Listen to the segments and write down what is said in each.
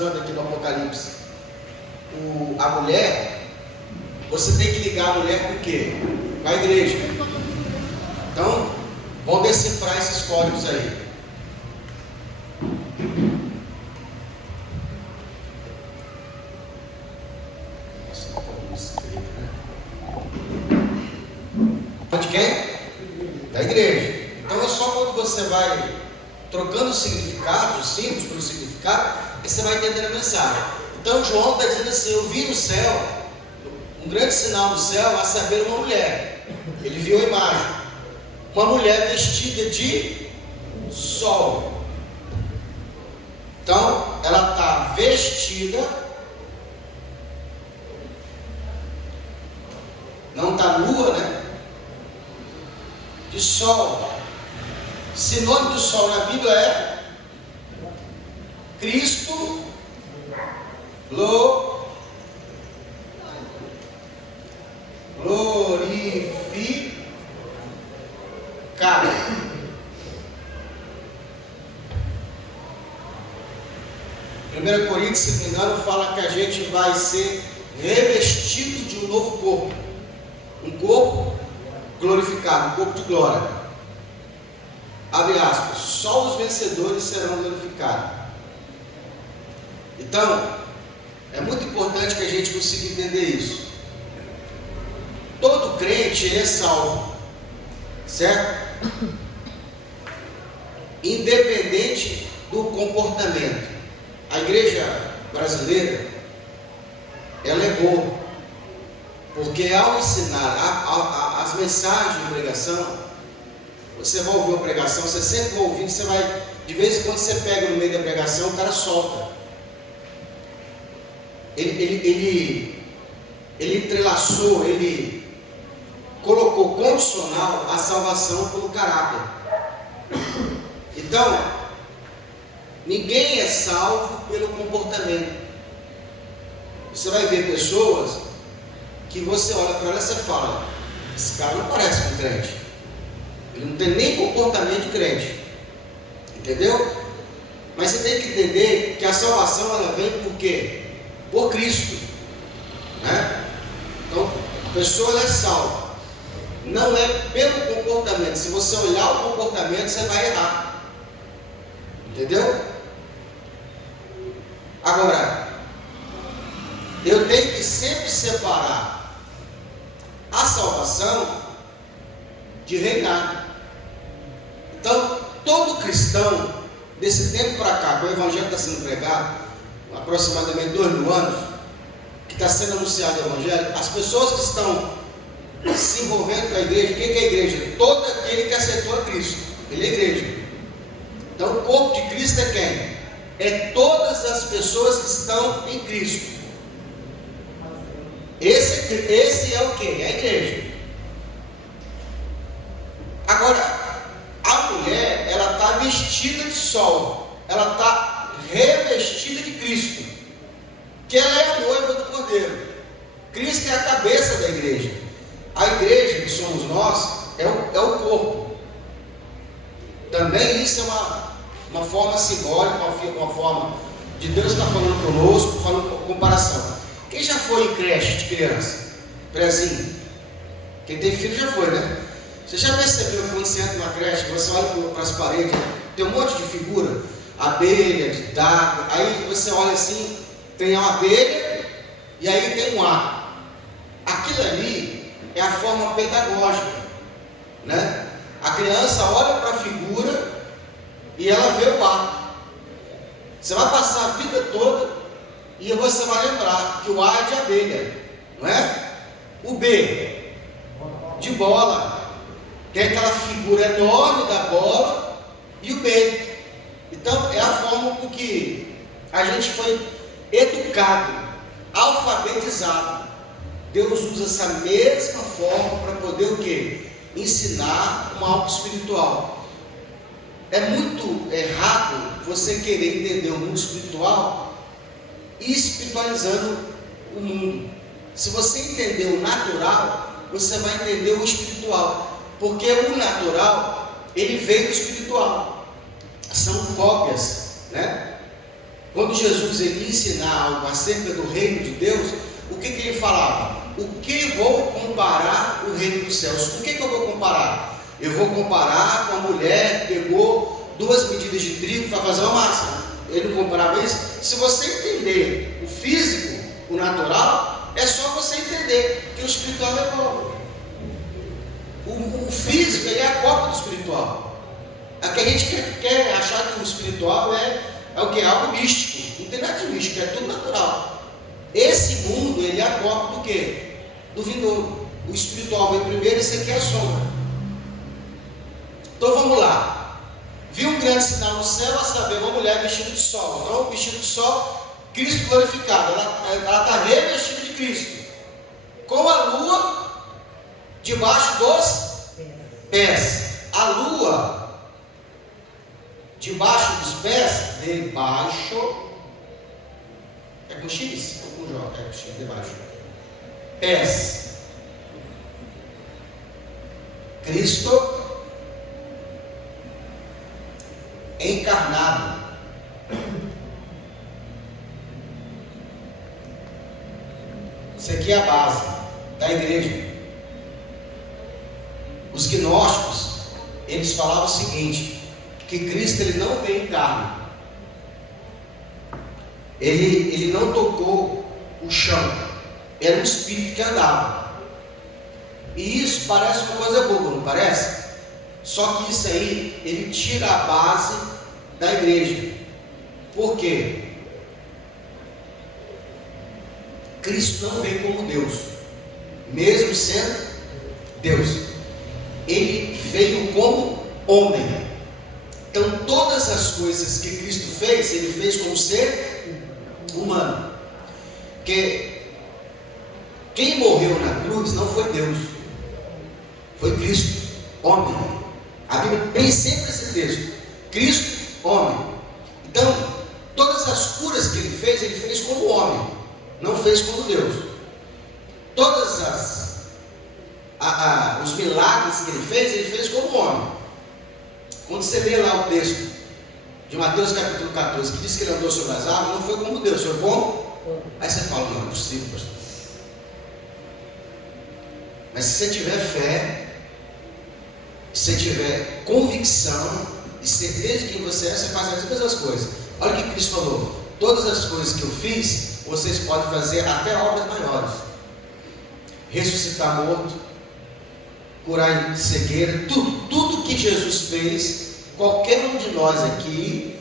usando aqui no Apocalipse, a mulher, você tem que ligar a mulher com o quê? Com a igreja. Então, vão decifrar esses códigos aí. De quem? Da igreja. Então é só quando você vai trocando os significados, os símbolos pelo significado, que você vai entender a mensagem. Então João está dizendo assim: eu vi no céu, um grande sinal no céu, a saber, uma mulher. Ele viu a imagem, uma mulher vestida de sol. Então ela está vestida, não está nua, né? De sol. Sinônimo do sol na Bíblia é Cristo glorificado. 1 Coríntios, se não me engano, fala que a gente vai ser revestido de um novo corpo, um corpo glorificado, um corpo de glória. Abre aspas, só os vencedores serão glorificados. Então, é muito importante que a gente consiga entender isso. Todo crente, ele é salvo, certo? Independente do comportamento. A igreja brasileira, ela é boa, porque ao ensinar as mensagens de pregação, você vai ouvir uma pregação, você sempre vai ouvindo, você vai, de vez em quando você pega no meio da pregação, o cara solta. Ele entrelaçou, ele colocou condicional a salvação pelo caráter. Então, ninguém é salvo pelo comportamento. Você vai ver pessoas que você olha para ela e você fala: esse cara não parece um crente. Ele não tem nem comportamento de crente. Entendeu? Mas você tem que entender que a salvação ela vem por quê? Por Cristo, né? Então, a pessoa ela é salva. Não é pelo comportamento. Se você olhar o comportamento, você vai errar. Entendeu? Agora, eu tenho que sempre separar a salvação de reinado. Então, todo cristão, desse tempo para cá, que o evangelho está sendo pregado, aproximadamente 2000 anos, que está sendo anunciado o evangelho, as pessoas que estão se envolvendo com a igreja, o que é a igreja? Todo aquele que aceitou a Cristo, ele é a igreja. Então, o corpo de Cristo é quem? É todas as pessoas que estão em Cristo. Esse é o que? É a igreja. Agora, a mulher, ela está vestida de sol, ela está revestida de Cristo, que ela é a noiva do Cordeiro. Cristo é a cabeça da igreja. A igreja, que somos nós, é o corpo. Também isso é uma forma simbólica, uma forma de Deus estar falando conosco, falando comparação. Quem já foi em creche de criança? Prezinho? Quem tem filho já foi, né? Você já percebeu que quando você entra numa creche, você olha para as paredes, tem um monte de figura, abelha, dado, aí você olha assim, tem uma abelha e aí tem um ar. Aquilo ali é a forma pedagógica, né? A criança olha para a figura e ela vê o ar. Você vai passar a vida toda e você vai lembrar que o A é de abelha, não é? O B de bola, tem aquela figura enorme da bola, e o B. Então é a forma com que a gente foi educado, alfabetizado. Deus usa essa mesma forma para poder o quê? Ensinar uma algo espiritual. É muito errado você querer entender o mundo espiritual e espiritualizando o mundo. Se você entender o natural, você vai entender o espiritual. Porque o natural, ele veio do espiritual. São cópias, né? Quando Jesus ele ia ensinar algo acerca do reino de Deus, o que ele falava? O que vou comparar o reino dos céus? Com o que eu vou comparar? Eu vou comparar com a mulher que pegou 2 medidas de trigo para fazer uma massa. Ele não comparava isso. Se você entender o físico, o natural, é só você entender que o espiritual é igual. O físico ele é a cópia do espiritual. Aqui a gente quer achar que o espiritual é o que? Algo místico. Não tem nada de místico, é tudo natural. Esse mundo ele é a cópia do que? Do vindouro. O espiritual vem primeiro, esse aqui é a sombra. Então vamos lá. Viu um grande sinal no céu, a saber, uma mulher vestida de sol. Então, vestido de sol, Cristo glorificado. Ela está revestida de Cristo. Com a lua debaixo dos pés. A lua debaixo dos pés, debaixo. É com X? Ou com J? É com X, debaixo. Pés. Cristo encarnado. Isso aqui é a base da igreja. Os gnósticos, eles falavam o seguinte, que Cristo ele não veio em carne. Ele não tocou o chão. Era um espírito que andava. E isso parece uma coisa boa, não parece? Só que isso aí, ele tira a base da igreja. Por quê? Cristo não veio como Deus, mesmo sendo Deus. Ele veio como homem. Então todas as coisas que Cristo fez, ele fez como ser humano. Porque quem morreu na cruz não foi Deus, foi Cristo, homem. A Bíblia tem sempre esse texto, Cristo, homem. Então todas as curas que ele fez como homem, não fez como Deus. Todas os milagres que ele fez como homem. Quando você lê lá o texto de Mateus capítulo 14, que diz que ele andou sobre as águas, não foi como Deus, foi como? Aí você fala, não é possível, pastor. Mas se você tiver fé, se você tiver convicção e certeza de quem você é, você faz as mesmas coisas. Olha o que Cristo falou: todas as coisas que eu fiz, vocês podem fazer até obras maiores. Ressuscitar morto, curar em cegueira, tudo que Jesus fez, qualquer um de nós aqui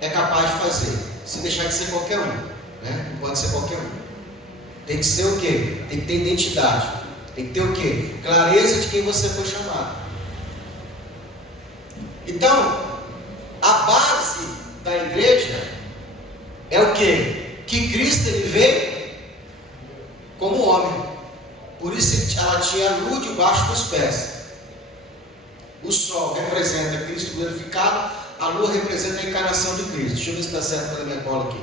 é capaz de fazer, se deixar de ser qualquer um, né? Não pode ser qualquer um. Tem que ser o quê? Tem que ter identidade. Tem que ter o quê? Clareza de quem você foi chamado. Então, a base da igreja é o quê? Que Cristo ele veio como homem. Por isso ela tinha a lua debaixo dos pés. O sol representa Cristo glorificado, a lua representa a encarnação de Cristo. Deixa eu ver se está certo pela minha cola aqui.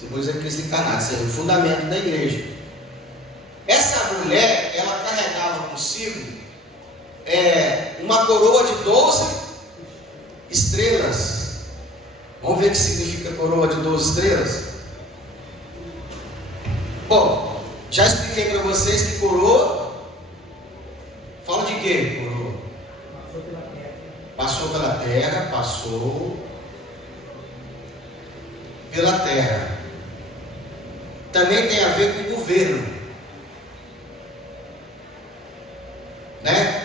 Depois é Cristo encarnado, isso é o fundamento da igreja. Essa mulher, ela carregava consigo uma coroa de 12 estrelas. Vamos ver o que significa coroa de 12 estrelas? Bom, já expliquei para vocês que coroa fala de quê? Coroa passou pela terra, passou pela terra. Também tem a ver com governo, né?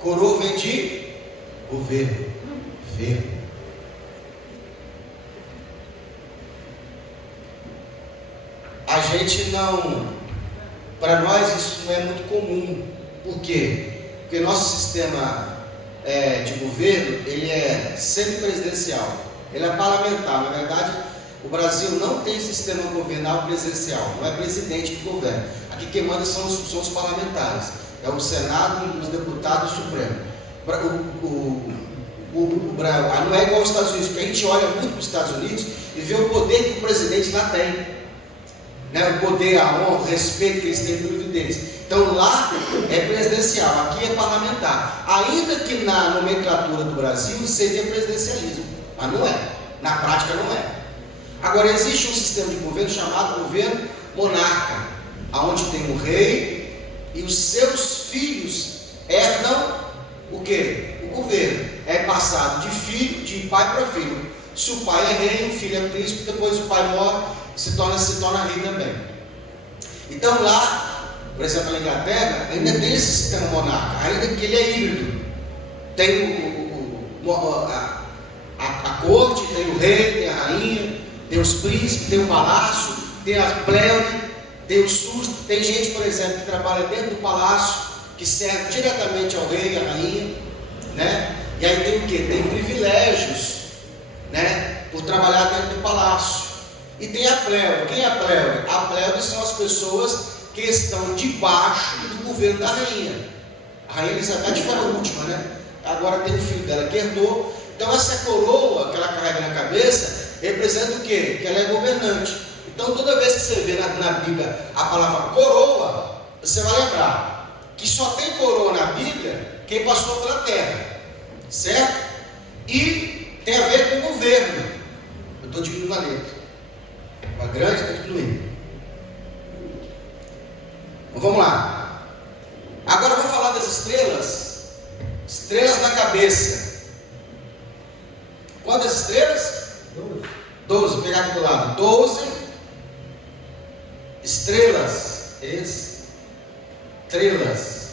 Coroa vem de governo. A gente não, para nós isso não é muito comum. Por quê? Porque nosso sistema de governo, ele é semipresidencial, ele é parlamentar. Na verdade, o Brasil não tem sistema governamental presidencial, não é presidente que governa. Aqui quem manda são os parlamentares, é o Senado, os deputados e o Supremo. Não é igual aos Estados Unidos, porque a gente olha muito para os Estados Unidos e vê o poder que o presidente lá tem, né? O poder, a honra, o respeito que eles têm pelo deles. Então lá é presidencial, aqui é parlamentar. Ainda que na nomenclatura do Brasil seria presidencialismo, mas não é. Na prática não é. Agora existe um sistema de governo chamado governo monarca, onde tem um rei e os seus filhos herdam o quê? O governo. É passado de filho, de pai para filho. Se o pai é rei, o filho é príncipe, depois o pai morre, se torna rei também. Então lá, por exemplo, na Inglaterra, ainda tem esse sistema monarca, ainda que ele é híbrido. Tem a corte, tem o rei, tem a rainha, tem os príncipes, tem o palácio, tem a plebe, tem os súditos. Tem gente, por exemplo, que trabalha dentro do palácio, que serve diretamente ao rei e à rainha, né? E aí tem o quê? Tem privilégios, né? Por trabalhar dentro do palácio. E tem a plebe. Quem é a plebe? A plebe são as pessoas que estão debaixo do governo da rainha. A rainha Elizabeth foi a última, né? Agora tem o filho dela que herdou. Então essa coroa que ela carrega na cabeça representa o quê? Que ela é governante. Então toda vez que você vê na Bíblia a palavra coroa, você vai lembrar que só tem coroa na Bíblia quem passou pela terra, certo? E tem a ver com o governo. Eu estou diminuindo a letra. Uma grande está diminuindo. Então vamos lá. Agora eu vou falar das estrelas. Estrelas na cabeça. Quantas estrelas? 12. Vou pegar aqui do lado. 12 estrelas. Estrelas.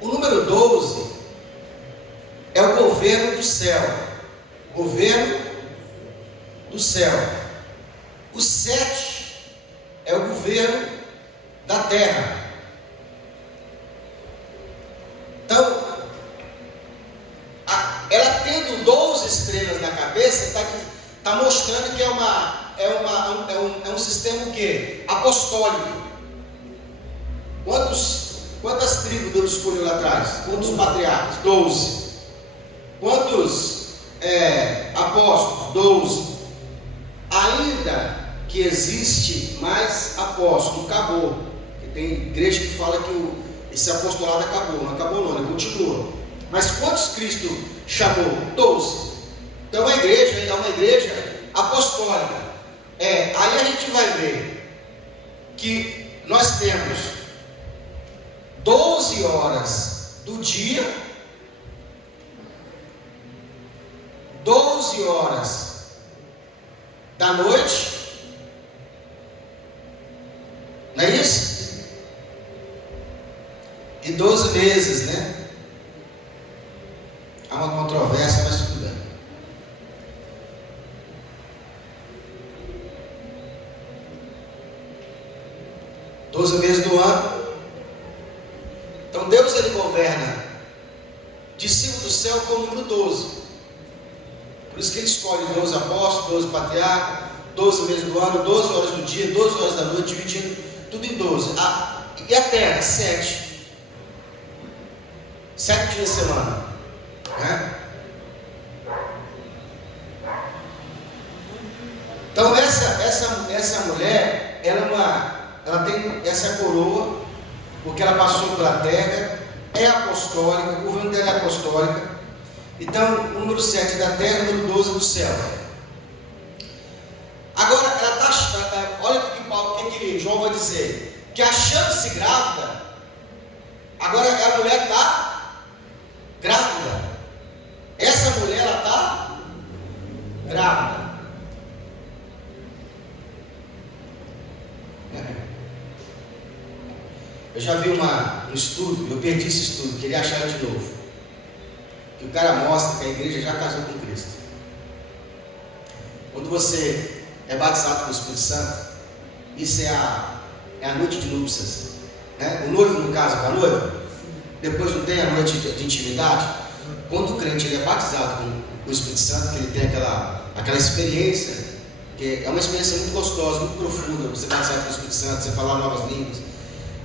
O número 12 é o governo do céu. Governo do céu. O 7 é o governo da terra. Então, ela tendo 12 estrelas na cabeça, está mostrando que é um sistema o quê? Apostólico. Quantas tribos Deus escolheu lá atrás? Quantos patriarcas? 12. Quantos apóstolos? 12. Ainda que existe mais apóstolos, acabou. Tem igreja que fala que esse apostolado acabou. Não acabou não, ele continua. Mas quantos Cristo chamou? 12. Então a igreja é uma igreja apostólica. Aí a gente vai ver que nós temos 12 horas do dia, 12 horas da noite, não é isso? E 12 meses, né? Há uma controvérsia, mas tudo bem. Doze meses do ano. Então Deus ele governa de cima do céu com o número 12. Por isso que ele escolhe 12 apóstolos, 12 patriarcas, 12 meses do ano, 12 horas do dia, 12 horas da noite, dividindo tudo em 12. E a terra, 7. 7 dias de semana. Né? Então essa mulher, ela tem essa coroa, porque ela passou pela terra, é apostólica, o governo dela é apostólica. Então, o número 7 da terra, o número 12 do céu. Agora, ela está, olha o que João vai dizer, que achando-se grávida, agora a mulher está grávida. Essa mulher, ela está grávida. Eu já vi um estudo, eu perdi esse estudo, queria achar de novo. Que o cara mostra que a igreja já casou com Cristo. Quando você é batizado com o Espírito Santo, isso é a noite de núpcias. Né? O noivo não casa com a noiva, depois não tem a noite de intimidade. Quando o crente ele é batizado com o Espírito Santo, que ele tem aquela experiência, que é uma experiência muito gostosa, muito profunda, você batizado com o Espírito Santo, você falar novas línguas.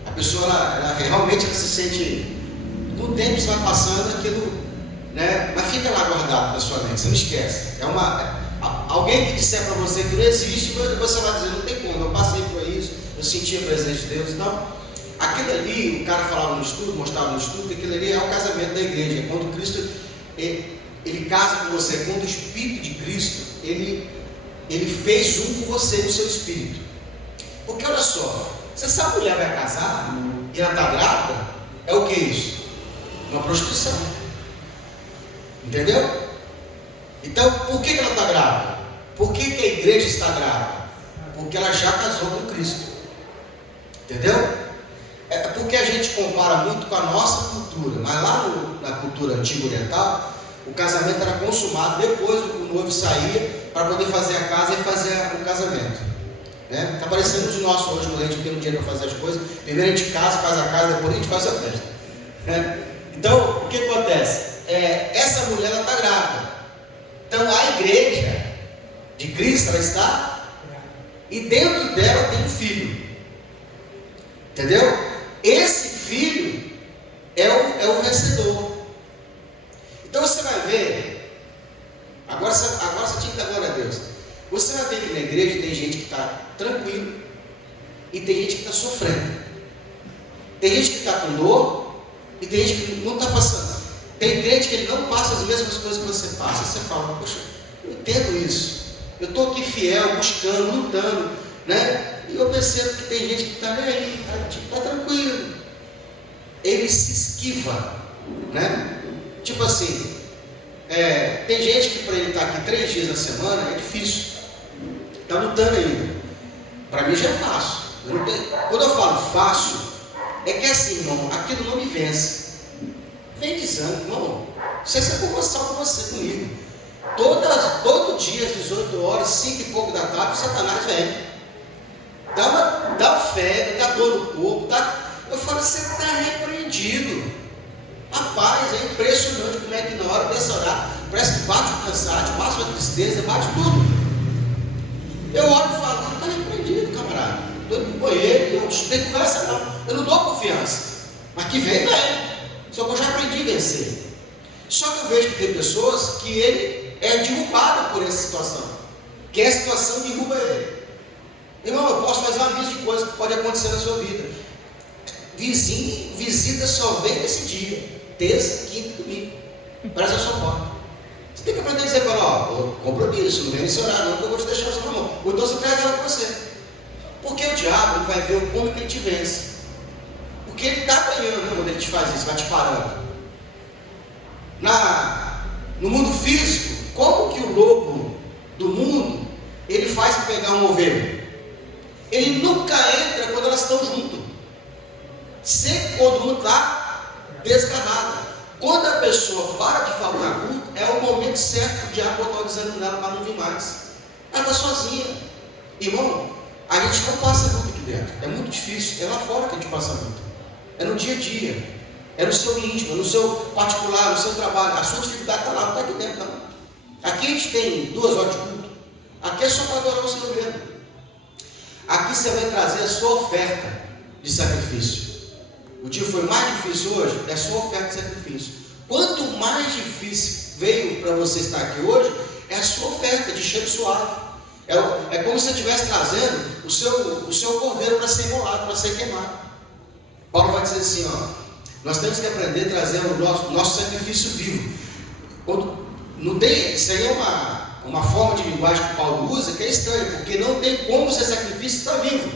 A pessoa ela realmente se sente, com o tempo você vai passando aquilo, né? Mas fica lá guardado na sua mente, você não esquece. Alguém que disser para você que não existe, você vai dizer, não tem como, eu passei por isso, eu senti a presença de Deus. Então, aquilo ali, o cara falava no estudo, mostrava no estudo, que aquilo ali é o casamento da igreja. Quando Cristo ele casa com você, quando o Espírito de Cristo ele fez um com você no seu espírito. Porque olha só, se essa mulher vai casar e ela está grávida, é o que isso? Uma prostituição. Entendeu? Então, por que ela está grávida? Por que a igreja está grávida? Porque ela já casou com Cristo. Entendeu? É porque a gente compara muito com a nossa cultura, mas lá na cultura antiga oriental, o casamento era consumado, depois o noivo saía para poder fazer a casa e fazer o casamento. Está parecendo de nós hoje, quando a gente tem um dinheiro para fazer as coisas, primeiro a gente casa, faz a casa, depois a gente faz a festa. Então, o que acontece? Essa mulher está grávida. Então, a igreja de Cristo, ela está, e dentro dela tem um filho. Entendeu? Esse filho é o vencedor. Então você vai ver, agora você tinha que dar glória a Deus. Você vai ver que na igreja tem gente que está tranquilo e tem gente que está sofrendo. Tem gente que está com dor e tem gente que não está passando. Tem crente que ele não passa as mesmas coisas que você passa. Você fala, poxa, eu entendo isso. Eu estou aqui fiel, buscando, lutando, né? E eu percebo que tem gente que está nem aí, está tranquilo. Ele se esquiva, né? Tipo assim, tem gente que para ele estar aqui 3 dias na semana é difícil. Está lutando ainda. Para mim já é fácil. Quando eu falo fácil, é que assim, irmão, aquilo não me vence. Vem desânimo, irmão. Não sei se é só com você, comigo. Todo dia, às 18 horas, 5 e pouco da tarde, o Satanás vem. Dá febre, dá dor no corpo, eu falo, você está repreendido. Rapaz, é impressionante como é que na hora dessa orar, parece que bate o cansaço, bate a tristeza, bate tudo. Eu olho e falo, você está repreendido, camarada. Estou indo para o banheiro, não tem conversa não. Eu não dou confiança. Mas que vem. Só que eu já aprendi a vencer. Só que eu vejo que tem pessoas que ele é derrubado por essa situação. Que essa situação derruba ele. Irmão, eu posso fazer uma lista de coisas que pode acontecer na sua vida. Visita só vem nesse dia. Terça, quinta e domingo. Parece a sua porta. Você tem que aprender a dizer para ela, compromisso, não vem nesse horário não, que eu vou te deixar na sua mão. Ou então você traz ela com você. Porque o diabo ele vai ver como que ele te vence. Porque ele está ganhando quando ele te faz isso, vai te parando. No mundo físico, como que o lobo do mundo, ele faz para pegar um ovelha? Ele nunca entra quando elas estão juntas. Sempre quando uma está desgarrada. Quando a pessoa para de faltar culto, é o momento certo do diabo botar o desânimo nela para não vir mais. Ela está sozinha. Irmão, a gente não passa muito aqui dentro. É muito difícil. É lá fora que a gente passa muito. É no dia a dia. É no seu íntimo, no seu particular, no seu trabalho. A sua dificuldade está lá, não está aqui dentro, não. Aqui a gente tem 2 horas de culto. Aqui é só para adorar o Senhor mesmo. Aqui você vai trazer a sua oferta de sacrifício. O dia foi mais difícil hoje, é a sua oferta de sacrifício. Quanto mais difícil veio para você estar aqui hoje, é a sua oferta de cheiro suave. É como se você estivesse trazendo o seu cordeiro para ser imolado, para ser queimado. Paulo vai dizer assim, nós temos que aprender a trazer o nosso sacrifício vivo. Isso aí é uma forma de linguagem que Paulo usa que é estranha, porque não tem como o seu sacrifício estar vivo.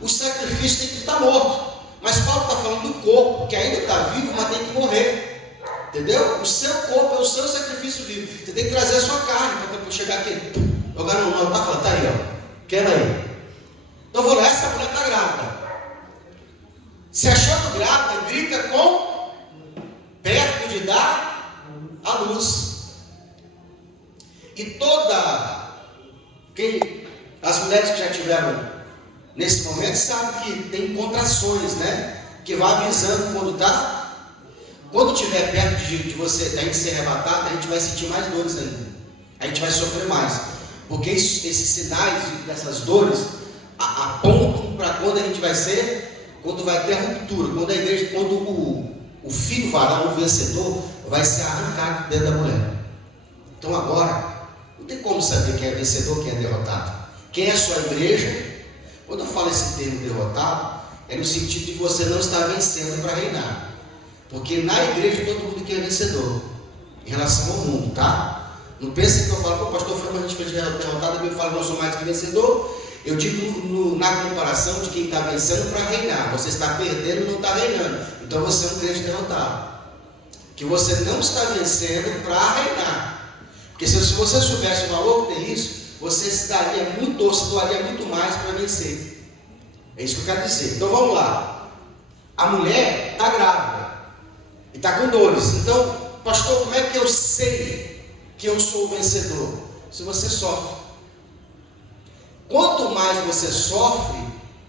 O sacrifício tem que estar morto. Mas Paulo está falando do corpo, que ainda está vivo, mas tem que morrer. Entendeu? O seu corpo é o seu sacrifício vivo. Você tem que trazer a sua carne para chegar aqui. Agora não está falando, está aí, quero aí. Então eu vou lá, essa mulher está grávida. Se achando grávida, grita com perto de dar a luz. E as mulheres que já tiveram nesse momento sabem que tem contrações, né? Que vai avisando quando estiver perto de você, da gente ser arrebatado, a gente vai sentir mais dores ainda. A gente vai sofrer mais. Porque esses sinais dessas dores apontam para quando a gente vai ser, quando vai ter a ruptura, quando o filho varão, o vencedor, vai ser arrancado dentro da mulher. Então agora, não tem como saber quem é vencedor, quem é derrotado. Quem é a sua igreja? Quando eu falo esse termo derrotado, é no sentido de você não estar vencendo para reinar. Porque na igreja todo mundo aqui é vencedor, em relação ao mundo, tá? Não pense que eu falo, o pastor foi, mas a gente foi derrotado, a Bíblia fala que eu sou mais que vencedor. Eu digo na comparação de quem está vencendo para reinar. Você está perdendo e não está reinando. Então você é um crente derrotado. Que você não está vencendo para reinar. Porque se você soubesse o valor que tem isso, você se doaria muito mais para vencer. É isso que eu quero dizer. Então vamos lá. A mulher está grávida e está com dores. Então, pastor, como é que eu sei que eu sou o vencedor? Se você sofre. Quanto mais você sofre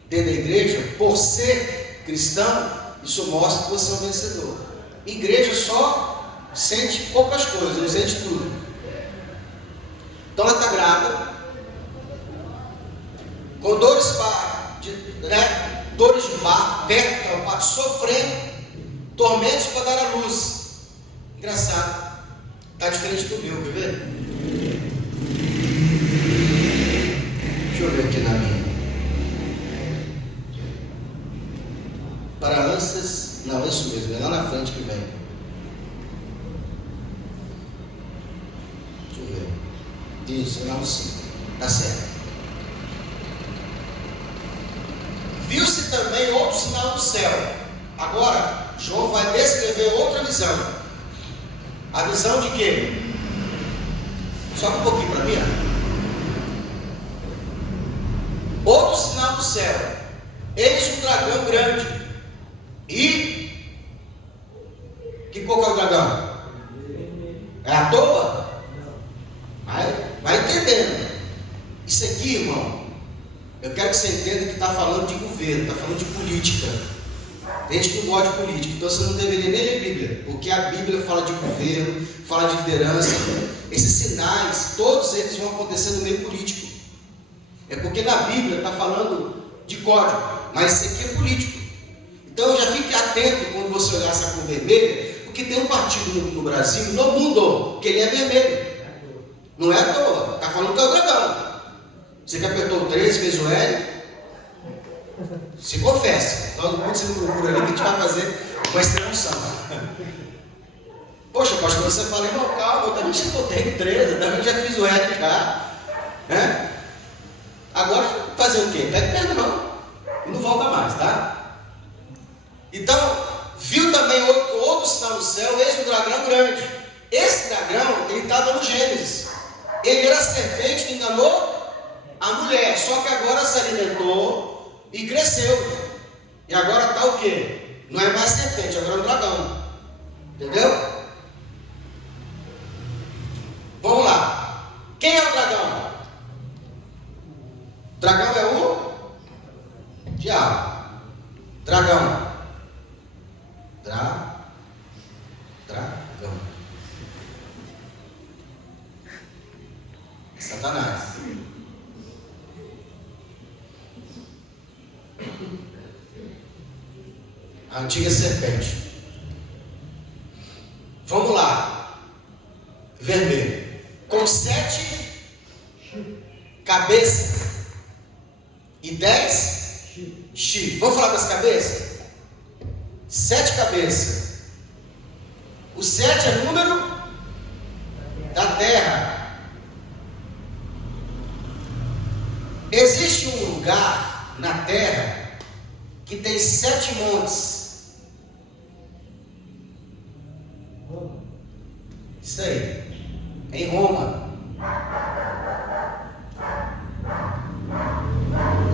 dentro da igreja, por ser cristão, isso mostra que você é um vencedor. Igreja só sente poucas coisas, não sente tudo. Então ela está grávida, com dores de parto, perto, sofrendo, tormentos para dar à luz. Engraçado, está diferente do meu, quer ver? Deixa eu ver aqui na minha. Paralâncias, não, é isso mesmo, é lá na frente que vem. Deixa eu ver. Isso, não, sim, está certo. Viu-se também outro sinal do céu. Agora, João vai descrever outra visão. A visão de quê? Sobe um pouquinho para mim. Outro sinal do céu. Eis um dragão grande. E que cor que é o dragão? É à toa? Vai entendendo. Isso aqui, irmão, eu quero que você entenda que está falando de governo, está falando de política. Tem gente que não gosta de política, então você não deveria nem ler Bíblia, porque a Bíblia fala de governo, fala de liderança. Esses sinais, todos eles vão acontecer no meio político. É porque na Bíblia está falando de código, mas isso aqui é político. Então já fique atento quando você olhar essa cor vermelha, porque tem um partido no Brasil, no mundo, que ele é vermelho. Não é à toa, está falando que é o dragão. Você que apertou o 13, fez o L, se confessa. Todo mundo se procura ali que a gente vai fazer uma extremação. Poxa, pastor, você fala, irmão, calma, eu também já botei o 13, eu também já fiz o L já. Agora, fazer o quê? Pega perda não. E não volta mais, tá? Então, viu também outro sinal no céu, eis um dragão grande. Esse dragão, ele estava no Gênesis. Ele era a serpente que enganou a mulher, só que agora se alimentou e cresceu. E agora está o quê? Não é mais serpente, agora é um dragão. Entendeu? Vamos lá. Quem é o dragão? O dragão é o diabo. Dragão. Dragão. Satanás. A antiga serpente. Vamos lá. Vermelho. Com 7 cabeças e 10 chifres. Vamos falar das cabeças? 7 cabeças. O 7 é número da terra. Existe um lugar na terra que tem 7 montes. Isso aí, em Roma.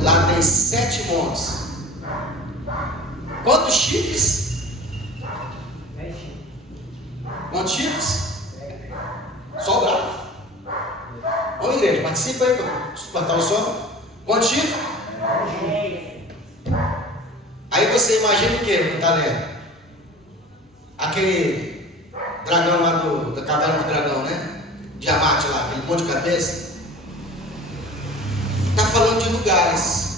Lá tem 7 montes. Quantos chifres? 10 chifres. Quantos chifres? Só o bravo. Vamos, igreja, participa aí para espantar o som. Quantos chifres? 10. Aí você imagina o que não está lendo? Aquele dragão lá da caverna do dragão, né? Diamante lá, aquele monte de cabeça. Está falando de lugares.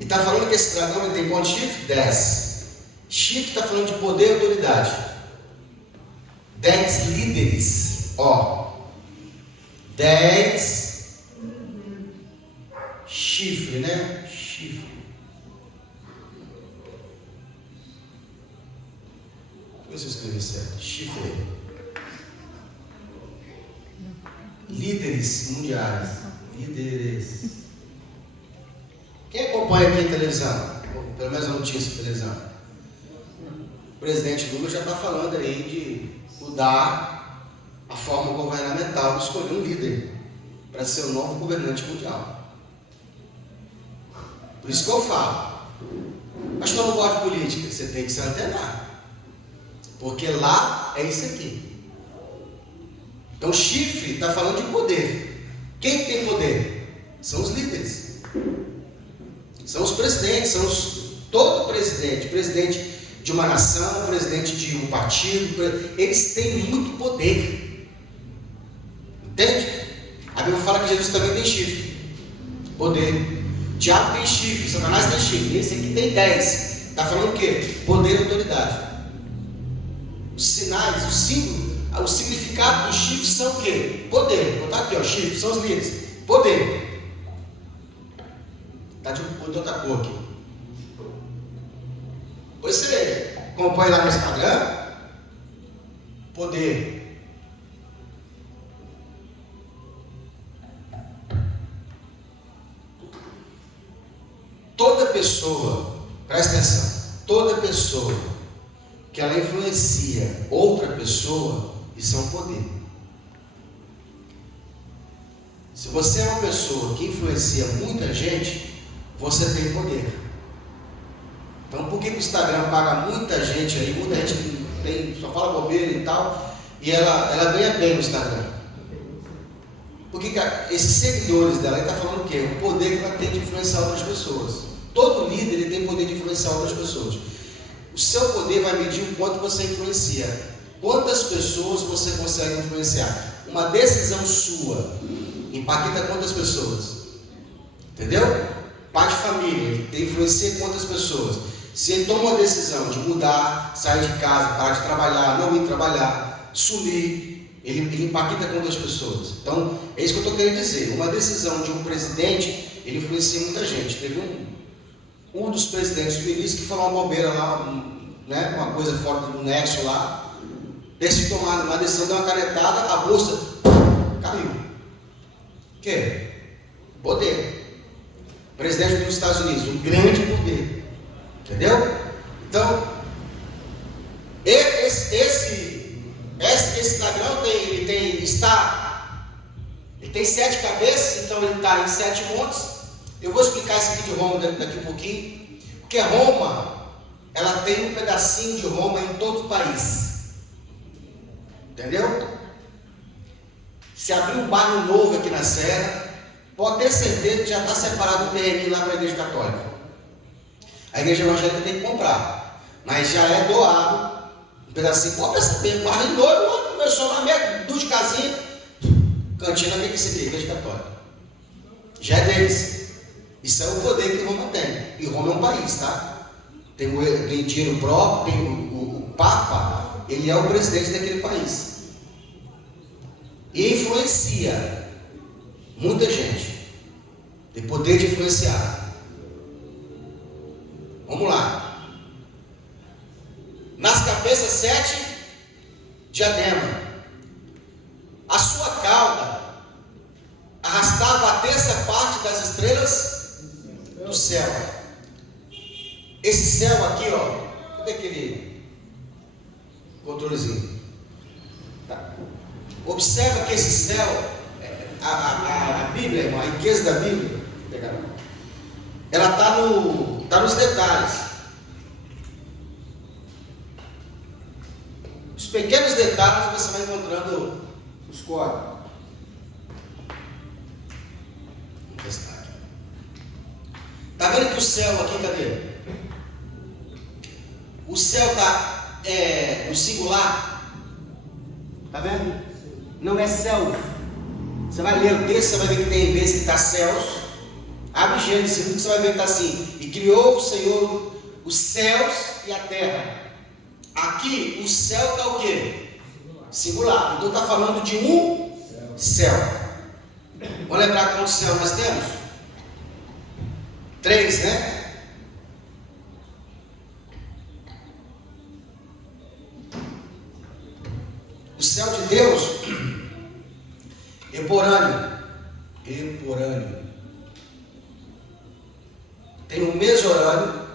E está falando que esse dragão ele tem quantos chifres? 10. Chifre está falando de poder e autoridade. 10 líderes. 10 chifre, né? Chifre. Deixa eu escrever certo. Chifre. líderes mundiais. Líderes. Quem acompanha aqui a televisão? Ou pelo menos a notícia da televisão. O presidente Lula já está falando aí de mudar a forma governamental de escolher um líder para ser o novo governante mundial. Por isso que eu falo, mas eu não gosto de política, você tem que se antenar, porque lá é isso aqui. Então chifre está falando de poder. Quem tem poder? São os líderes, são os presidentes, todo presidente de uma nação, presidente de um partido, eles têm muito poder, entende? A Bíblia fala que Jesus também tem chifre, poder. O diabo tem chifre, Satanás tem chifre, esse aqui tem 10. Está falando o quê? Poder e autoridade. Os sinais, o símbolo, o significado dos chifres são o quê? Poder. Vou botar aqui, ó, chifres, são os líderes. Poder. Está de outra cor aqui. Pois você acompanha lá no Instagram. Poder. Toda pessoa, presta atenção, toda pessoa que ela influencia outra pessoa, isso é um poder. Se você é uma pessoa que influencia muita gente, você tem poder. Então por que o Instagram paga muita gente aí, muita gente que tem, só fala bobeira e tal, e ela ganha bem no Instagram? Porque esses seguidores dela, ele está falando o quê? O poder que ela tem de influenciar outras pessoas. Todo líder ele tem poder de influenciar outras pessoas. O seu poder vai medir o quanto você influencia. Quantas pessoas você consegue influenciar? Uma decisão sua impacta quantas pessoas? Entendeu? Pai de família, ele influencia quantas pessoas? Se ele toma uma decisão de mudar, sair de casa, parar de trabalhar, não ir trabalhar, sumir, ele impacta quantas pessoas? Então, é isso que eu estou querendo dizer. Uma decisão de um presidente, ele influencia muita gente. Teve um dos presidentes do início que falou uma bobeira lá, né, uma coisa fora do nexo lá, decidiu tomar uma decisão, deu uma canetada, a bolsa caiu. O quê? Poder. Presidente dos Estados Unidos, um grande poder. Entendeu? Então, esse Instagram ele tem 7 cabeças, então ele está em 7 montes. Eu vou explicar isso aqui de Roma daqui a pouquinho, porque Roma, ela tem um pedacinho de Roma em todo o país, entendeu? Se abrir um bairro novo aqui na Serra, pode ter certeza que já está separado o terreno lá para a igreja católica. A igreja evangélica tem que comprar, mas já é doado um pedacinho. Pode perceber, um bairro novo, começou lá meio, 2 casinhas, cantina, o que é isso aqui? Igreja católica. Já é deles. Isso é o poder que Roma tem. E Roma é um país, tá? Tem dinheiro próprio, tem o Papa, ele é o presidente daquele país. E influencia muita gente. Tem poder de influenciar. Vamos lá. Nas cabeças 7, diadema. A sua cauda arrastava a terça parte das estrelas do céu. Esse céu aqui, ó, cadê aquele controlezinho? Tá. Observa que esse céu, a Bíblia, irmão, a riqueza da Bíblia, ela está nos detalhes. Os pequenos detalhes você vai encontrando os códigos. Está vendo que o céu aqui, cadê? O céu está no singular. Está vendo? Não é céu. Você vai ler o texto, você vai ver que tem vezes que está céus. Abre Gênesis 1, você vai ver que está assim. E criou o Senhor os céus e a terra. Aqui o céu está o quê? Singular. Então está falando de um céu. Vamos lembrar quantos céus nós temos? 3, né? O céu de Deus é por Mesorânio. Tem o mesorânio.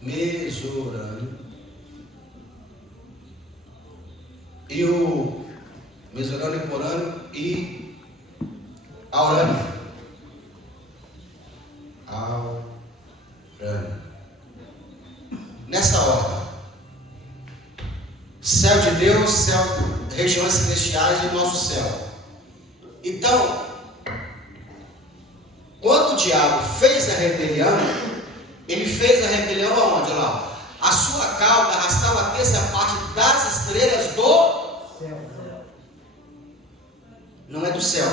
Mesorânio. E o mesorânio, eporâneo e aurânio. Aurânio. Nessa ordem: céu de Deus, céu, regiões celestiais e nosso céu. Então, quando o diabo fez a rebelião, ele fez a rebelião aonde? Lá, a sua cauda arrastava a terça parte das estrelas do céu. Não é do céu.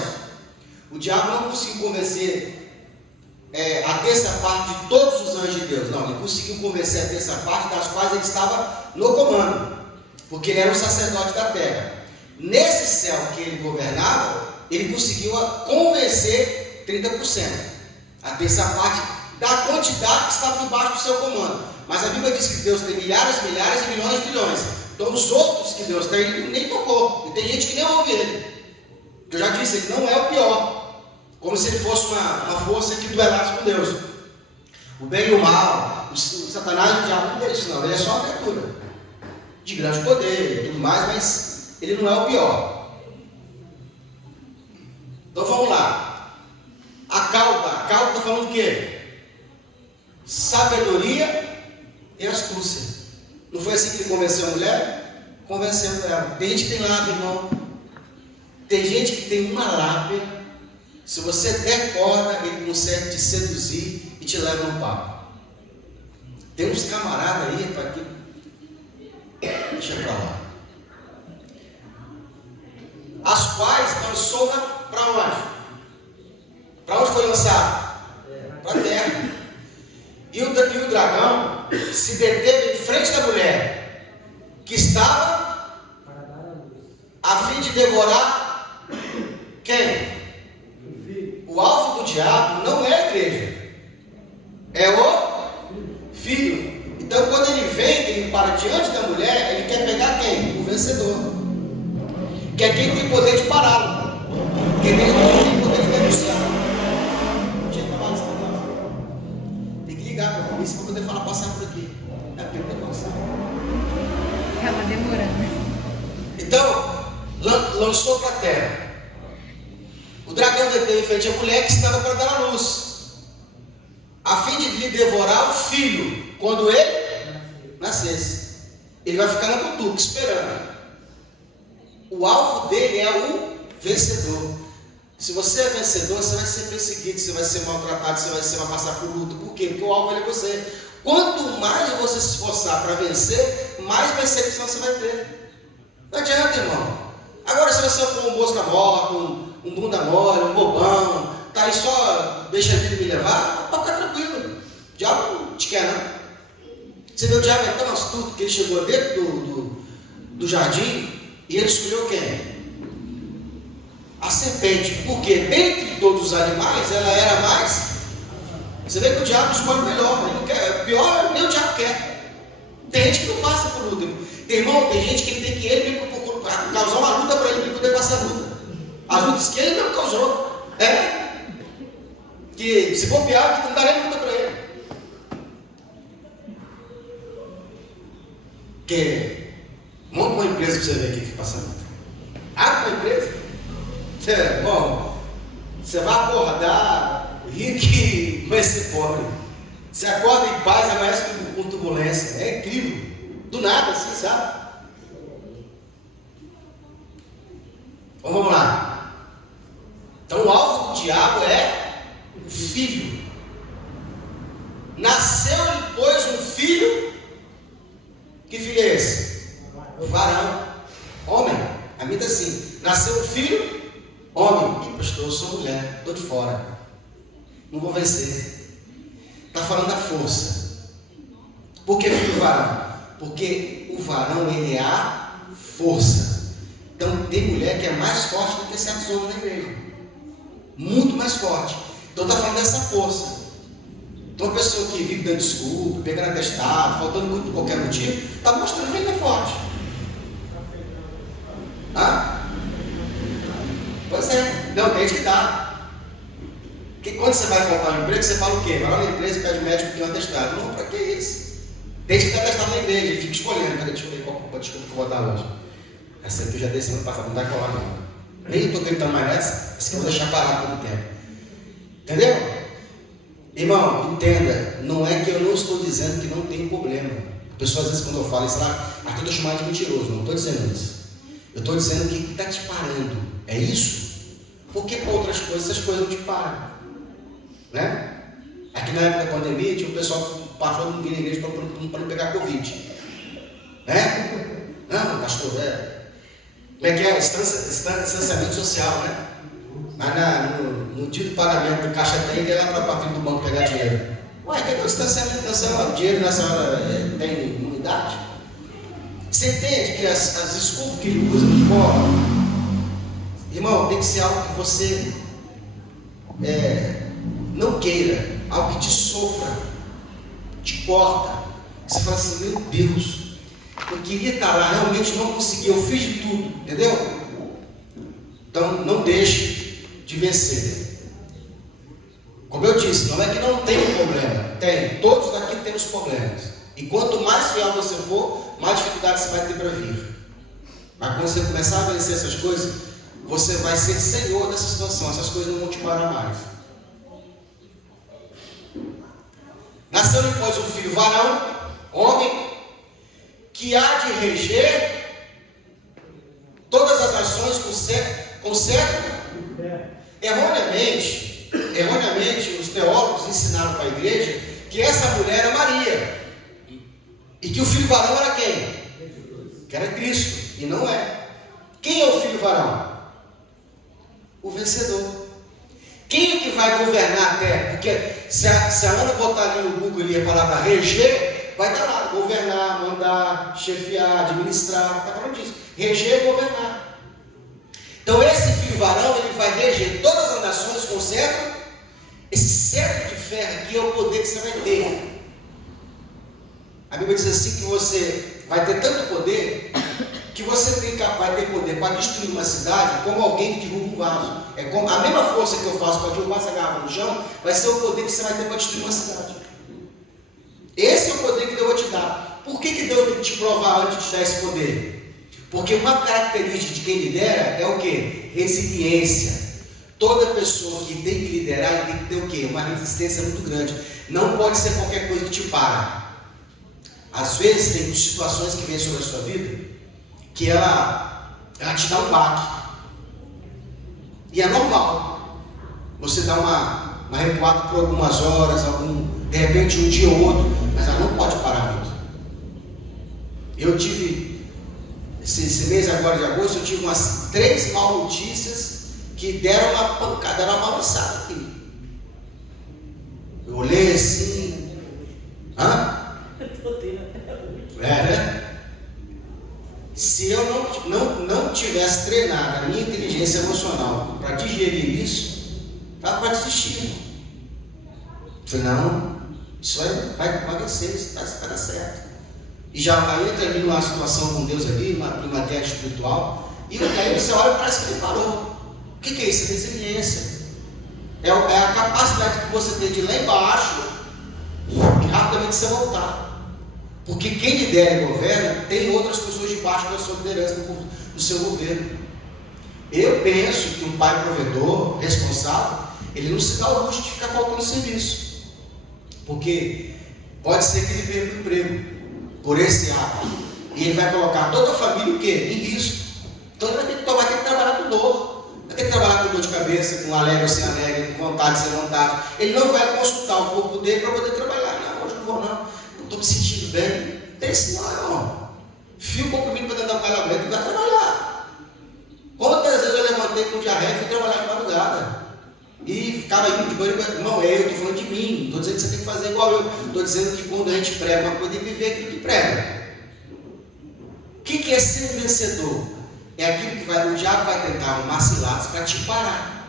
O diabo não conseguiu convencer a terça parte de todos os anjos de Deus. Não, ele conseguiu convencer a terça parte das quais ele estava no comando, porque ele era o sacerdote da terra. Nesse céu que ele governava, ele conseguiu convencer 30%, a terça parte da quantidade que estava debaixo do seu comando. Mas a Bíblia diz que Deus tem milhares, milhares e milhões de bilhões. Então os outros que Deus tem, ele nem tocou. E tem gente que nem ouve ele. Eu já disse, ele não é o pior. Como se ele fosse uma força que duelasse com Deus. O bem e o mal, o Satanás, o diabo, não é isso não. Ele é só uma criatura de grande poder e tudo mais, mas ele não é o pior. Então vamos lá. A cauda está falando o quê? Sabedoria e astúcia. Não foi assim que ele convenceu a mulher? Convenceu ela. Tem gente que tem lábia, irmão. Tem gente que tem uma lábia. Se você der corda, ele consegue te seduzir e te leva no papo. Tem uns camaradas aí, para que deixa pra lá. As quais lançou para onde? Para onde foi lançado? Para a terra. E o dragão se deteve em frente da mulher, que estava a fim de devorar quem? O alvo do diabo não é a igreja, é o filho. Então quando ele vem, ele para diante da mulher, ele quer pegar quem? O vencedor, que é quem tem poder de pará-lo, quem tem poder de denunciar. Tem que ligar para a polícia para poder falar, passar por aqui. É porque não tem passar. Estava demorando. Então lançou para a terra. O dragão deteve em frente à mulher que estava para dar a luz, a fim de lhe devorar o filho, quando ele nascesse. Ele vai ficar na cutuca, esperando. O alvo dele é o vencedor. Se você é vencedor, você vai ser perseguido, você vai ser maltratado, você vai passar por luta. Por quê? Porque o alvo é você. Quanto mais você se esforçar para vencer, mais perseguição você vai ter. Não adianta, irmão. Agora, se você for um mosca morta, um bunda mole, um bobão, tá aí só deixa a vida me levar, pode ficar tranquilo. O diabo não te quer, não. Você vê, o diabo é tão astuto que ele chegou dentro do jardim e ele escolheu quem? A serpente. Porque dentre todos os animais, ela era mais. Você vê que o diabo escolhe o melhor, ele não quer. O pior nem o diabo quer. Tem gente que não passa por luta. Tem gente que ele tem que ele causar uma luta para ele poder passar a luta. As lutas que ele não causou. Que se bobear, que não daria luta para ele. Porque monta uma empresa para você ver aqui que passa luta. Abre uma empresa. Você vai acordar rico e vai ser pobre. Você acorda em paz, amanhece com turbulência. É incrível. Do nada, assim, sabe? Então, vamos lá. Então o alvo do diabo é o filho. Nasceu-lhe, pois, um filho. Que filho é esse? O varão. Homem. A Bíblia diz assim: nasceu um filho, homem. E pastor, eu sou mulher, estou de fora. Não vou vencer. Está falando da força. Por que filho varão? Porque o varão, ele é a força. Então tem mulher que é mais forte do que certos homens na igreja. Muito mais forte. Então está falando dessa força. Então a pessoa que vive dando desculpa, pegando atestado, faltando muito por qualquer motivo, está mostrando que ele é forte. Pois é, não, tem que dar. Porque quando você vai faltar um emprego, você fala o quê? Vai lá na empresa e pede médico que tem um atestado. Não, para que isso? Desde que tem atestado na igreja, ele fica escolhendo. Peraí, deixa eu ver qual desculpa que eu vou dar hoje. Essa aqui eu já dei semana passada, não vai colar não. Nem estou gritando mais nessa, essa que eu vou deixar parar todo o tempo. Entendeu? Irmão, entenda, não é que eu não estou dizendo que não tem problema. A pessoa às vezes quando eu falo isso lá, aqui eu estou chamando de mentiroso, não estou dizendo isso. Eu estou dizendo que está te parando. É isso? Porque para outras coisas, essas coisas não te param. Né? Aqui na época da pandemia, tinha um pessoal que passou de ninguém na igreja para não pegar Covid. Né? Não, pastor, como é que é? Distanciamento social, né? Mas no dia do pagamento do caixa tem, ele ia lá para a frente do banco pegar dinheiro. Ué, cadê o distanciamento social? O dinheiro nessa hora tem imunidade? Você entende que as desculpas que ele usa no fora, irmão, tem que ser algo que você não queira, algo que te sofra, te corta. Você fala assim, meu Deus, eu queria estar lá, realmente não consegui, eu fiz de tudo, entendeu? Então não deixe de vencer. Como eu disse, não é que não tem problema, tem, todos aqui temos problemas. E quanto mais fiel você for, mais dificuldade você vai ter para vir. Mas quando você começar a vencer essas coisas, você vai ser senhor dessa situação, essas coisas não vão te parar mais. Nasceu-lhe, pois, um filho varão, homem, que há de reger todas as nações com certo. Erroneamente, os teólogos ensinaram para a igreja que essa mulher era Maria. E que o filho varão era quem? Que era Cristo. E não é. Quem é o filho varão? O vencedor. Quem é que vai governar a terra? Porque se a Ana botar ali no Google ali a palavra reger, vai estar lá, governar, mandar, chefiar, administrar, está falando disso. Reger é governar. Então esse filho varão, ele vai reger todas as nações com cetro. Esse cetro de ferro aqui é o poder que você vai ter. A Bíblia diz assim que você vai ter tanto poder que você vai ter poder para destruir uma cidade como alguém que derruba um vaso. É como a mesma força que eu faço para derrubar essa garrafa no chão, vai ser o poder que você vai ter para destruir uma cidade. Esse é o poder que Deus vai te dar. Por que Deus tem que te provar antes de te dar esse poder? Porque uma característica de quem lidera é o quê? Resiliência. Toda pessoa que tem que liderar tem que ter o quê? Uma resistência muito grande. Não pode ser qualquer coisa que te para. Às vezes tem situações que vêm sobre a sua vida que ela te dá um baque. E é normal. Você dá uma recuada por algumas horas, de repente um dia ou outro, mas ela não pode parar muito. Eu tive, esse mês agora de agosto, eu tive umas 3 mal notícias que deram uma pancada, deram uma balançada aqui. Eu olhei assim, né? Se eu não tivesse treinado a minha inteligência emocional para digerir isso, estava para desistir. Eu falei, não, isso vai vencer, isso vai dar certo. E já entra ali numa situação com Deus ali, uma guerra espiritual, e aí você olha e parece que ele parou. O que é isso? É resiliência. É a capacidade que você tem de ir lá embaixo e rapidamente você voltar. Porque quem lidera e governa tem outras pessoas debaixo da sua liderança, do seu governo. Eu penso que um pai provedor, responsável, ele não se dá o luxo de ficar faltando serviço. Porque pode ser que ele perca o emprego por esse ato. E ele vai colocar toda a família o quê? Em risco. Então ele vai ter que trabalhar com dor. Vai ter que trabalhar com dor de cabeça, com alegre ou sem alegre, com vontade, sem vontade. Ele não vai consultar o corpo dele para poder trabalhar. Não, hoje não vou não. Estou me sentindo bem. Tem esse não, irmão. Fio o comprimido para dentro da palhamento e vai trabalhar. Quantas vezes eu levantei com diarreia e fui trabalhar de madrugada? E ficava indo de banho. Não, eu estou falando de mim. Não estou dizendo que você tem que fazer igual eu. Estou dizendo que quando a gente prega uma coisa, tem que viver aquilo que prega. O que é ser vencedor? É aquilo que o diabo vai tentar arrumar ciladas para te parar.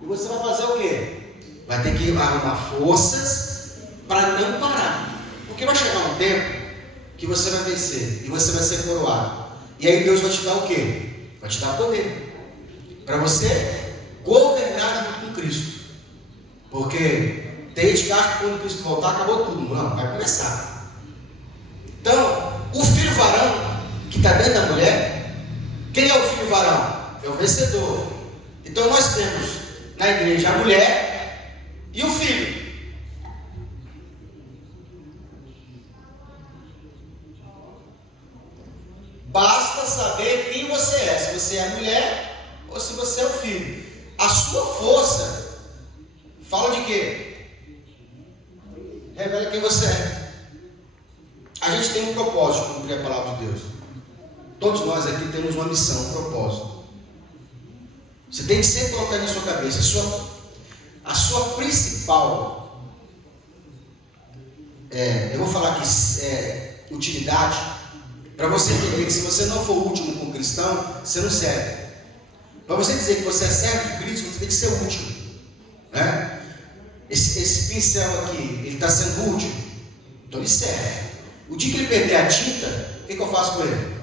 E você vai fazer o quê? Vai ter que arrumar forças para não parar. Porque vai chegar um tempo que você vai vencer e você vai ser coroado. E aí Deus vai te dar o quê? Vai te dar poder para você governar junto com Cristo. Porque tem gente que acha que quando Cristo voltar, acabou tudo. Não, vai começar. Então, o filho varão, que está dentro da mulher, quem é o filho varão? É o vencedor. Então nós temos na igreja a mulher e o filho. Basta saber quem você é, se você é a mulher ou se você é o filho. A sua força fala de quê? Revela quem você é. A gente tem um propósito de cumprir a palavra de Deus. Todos nós aqui temos uma missão, um propósito. Você tem que sempre colocar na sua cabeça a sua principal, eu vou falar aqui, utilidade, para você entender que se você não for útil como cristão, você não serve. Para você dizer que você é servo de Cristo, você tem que ser útil, né? Esse pincel aqui, ele está sendo útil, então ele serve. O dia que ele perder a tinta, o que eu faço com ele?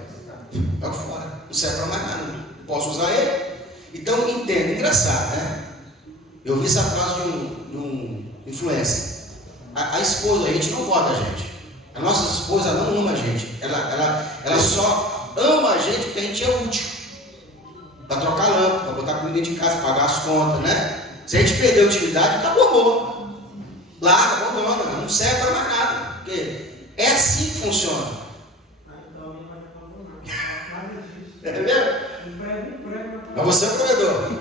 Jogo fora, não serve para mais nada, não posso usar ele. Então entenda, engraçado, né? Eu vi essa frase de um influencer. A esposa, a gente não gosta da gente. A nossa esposa não ama a gente. Ela só ama a gente porque a gente é útil. Para trocar lâmpada, para botar comida dentro de casa, pagar as contas, né? Se a gente perder a utilidade, acabou. Larga, abandona, não serve para mais nada. Porque é assim que funciona. É mesmo? Mas você é o provedor.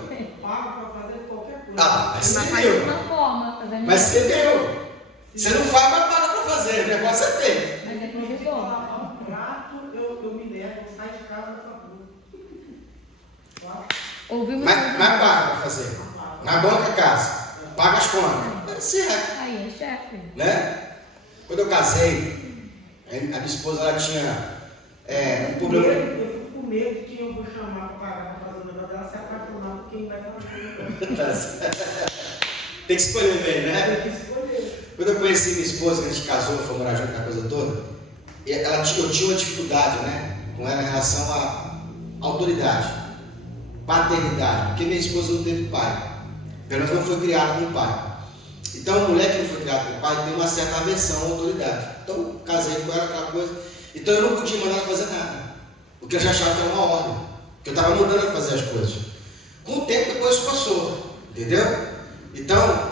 Paga para fazer qualquer coisa. Mas você Mas faz de deu. uma forma, tá vendo? Mas você deu. Você não faz, mas paga para fazer. O negócio é feito. Mas é Se provedor. lavar um prato, eu me nego, eu saio de casa para rua. Ouvimos. Mas paga para fazer. Na banca casa. Paga as contas. Serve. Aí é chefe. Né? Quando eu casei, a minha esposa ela tinha um problema. Eu fico com medo de quem eu vou chamar para pagar para fazer o negócio dela se apaixonar por quem vai fazer. Tem que escolher bem, né? Tem que escolher. Quando eu conheci minha esposa, que a gente casou, foi morar junto com a coisa toda, eu tinha uma dificuldade, né, com ela em relação à autoridade, paternidade, porque minha esposa não teve pai, pelo menos não foi criada com pai. Então, a mulher que não foi criada com pai tem uma certa aversão à autoridade. Então, casei com ela, aquela coisa. Então, eu não podia mandar ela fazer nada, porque eu já achava que era uma ordem, porque eu estava mandando ela fazer as coisas. Com o tempo, depois isso passou, entendeu? Então,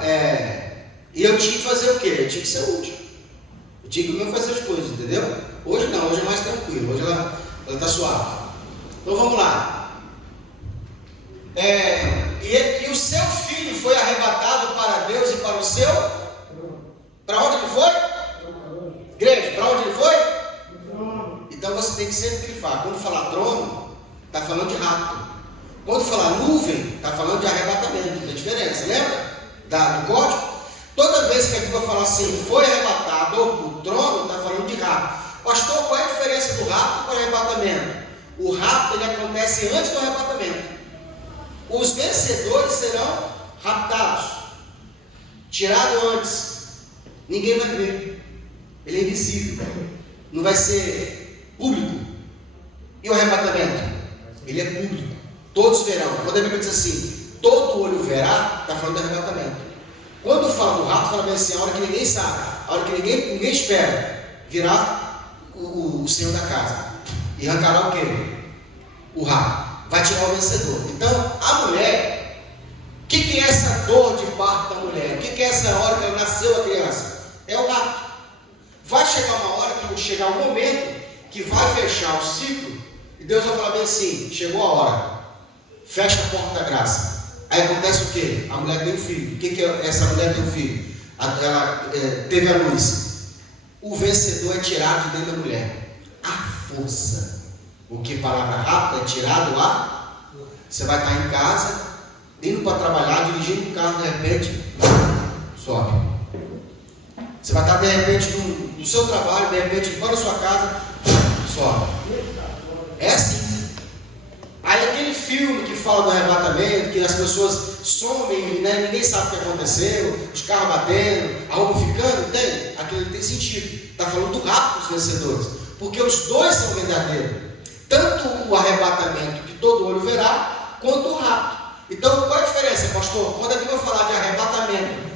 e eu tinha que fazer o quê? Eu tinha que ser útil. Eu tinha que mesmo fazer as coisas, entendeu? Hoje não, hoje é mais tranquilo, hoje ela está suave. Então vamos lá. E o seu filho foi arrebatado para Deus e para o seu? Para onde ele foi? Igreja, para onde ele foi? Então você tem que sempre grifar. Quando falar trono, está falando de rapto. Quando falar nuvem, está falando de arrebatamento. Tem diferença, lembra? Do código? Toda vez que a Bíblia fala assim, foi arrebatado ou o trono, está falando de rapto. Pastor, qual é a diferença do rapto para o arrebatamento? O rapto ele acontece antes do arrebatamento. Os vencedores serão raptados, tirados antes. Ninguém vai ver. Ele é invisível. Não vai ser público. E o arrebatamento? Ele é público. Todos verão. Quando a Bíblia diz assim, todo olho verá, está falando do arrebatamento. Quando fala do rato, fala bem assim, a hora que ninguém sabe, a hora que ninguém espera, virá o Senhor da casa. E arrancará o quê? O rato. Vai tirar o vencedor. Então, a mulher, o que é essa dor de parto da mulher? O que é essa hora que ela nasceu a criança? É o rato. Vai chegar uma hora que vai chegar um momento que vai fechar o ciclo e Deus vai falar bem assim, chegou a hora. Fecha a porta da graça. Aí acontece o quê? A mulher tem um filho. O que é essa mulher tem um filho? Ela teve a luz. O vencedor é tirado de dentro da mulher. A força. O que palavra rápida é tirado lá. Você vai estar em casa, indo para trabalhar, dirigindo o carro, de repente, sobe. Você vai estar de repente no seu trabalho, de repente para a sua casa, sobe. É assim. Aí aquele filme que fala do arrebatamento, que as pessoas somem, né? Ninguém sabe o que aconteceu, os carros batendo, a roupa ficando, tem? Aquilo tem sentido. Está falando do rapto dos vencedores. Porque os dois são verdadeiros. Tanto o arrebatamento, que todo olho verá, quanto o rapto. Então, qual é a diferença, pastor? Quando a Bíblia falar de arrebatamento,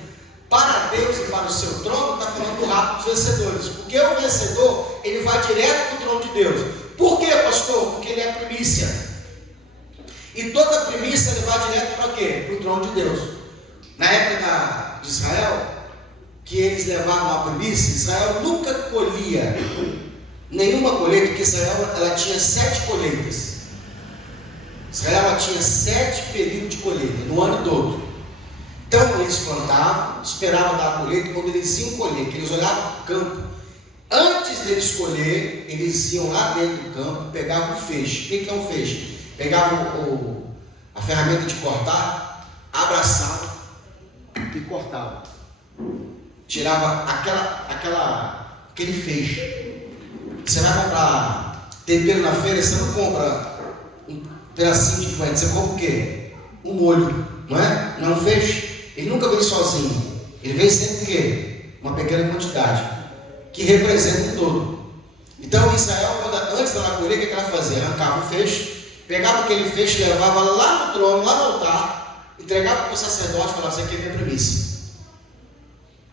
para o seu trono, está falando do rato dos vencedores. Porque o vencedor, ele vai direto para o trono de Deus. Por quê, pastor? Porque ele é a primícia. E toda primícia ele vai direto para quê? Para o trono de Deus. Na época de Israel, que eles levavam a primícia, Israel nunca colhia nenhuma colheita, porque Israel ela tinha 7 colheitas. Israel ela tinha 7 períodos de colheita, no ano todo. Então eles plantavam, esperavam dar a colheita, quando eles iam colher, que eles olhavam para o campo, antes deles colher, eles iam lá dentro do campo, pegavam o feixe. O que é um feixe? Pegavam a ferramenta de cortar, abraçavam e cortavam. Tirava aquele feixe. Você vai comprar tempero na feira, você não compra um pedacinho de coentro, você compra o quê? Um molho, não é? Não é um feixe. Ele nunca vem sozinho. Ele vem sempre o quê? Uma pequena quantidade, que representa um todo. Então Israel, antes dela colher, o que ela fazia? Arrancava o feixe, pegava aquele feixe, levava lá no trono, lá no altar, entregava para o sacerdote e falava: isso aqui é minha primícia.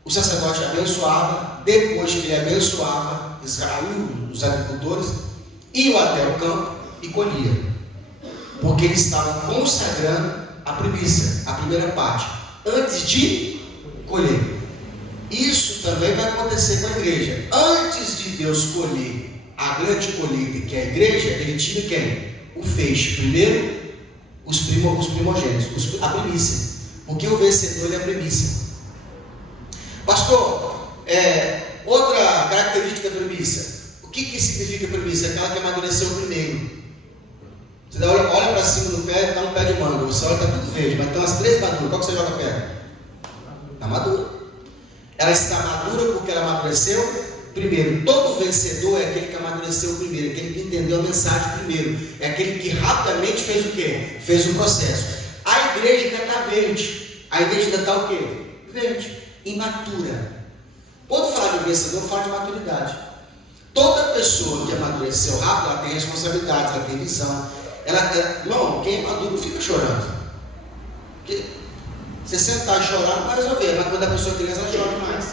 O sacerdote abençoava, depois que ele abençoava, Israel, os agricultores, iam até o campo e colhiam, porque eles estavam consagrando a primícia, a primeira parte, antes de colher. Isso também vai acontecer com a igreja. Antes de Deus colher a grande colheita, que é a igreja, ele tinha quem? O feixe. Primeiro, os primogênitos, a primícia, porque o vencedor é a primícia. Pastor, outra característica da primícia. O que significa primícia? Aquela que amadureceu primeiro. Você olha para cima do pé, está um pé de manga. Você olha, está tudo verde, mas tem umas 3 maduras. Qual que você joga perto? Está madura. Ela está madura porque ela amadureceu primeiro. Todo vencedor é aquele que amadureceu primeiro, aquele que entendeu a mensagem primeiro, é aquele que rapidamente fez o quê? Fez o processo. A igreja ainda está verde. A igreja ainda está o quê? Verde, imatura. Quando fala de vencedor, fala de maturidade. Toda pessoa que amadureceu rápido, ela tem responsabilidades, ela tem visão. Irmão, quem é maduro não fica chorando. Porque você sentar e chorar não vai resolver, mas quando a pessoa é criança, ela chora demais.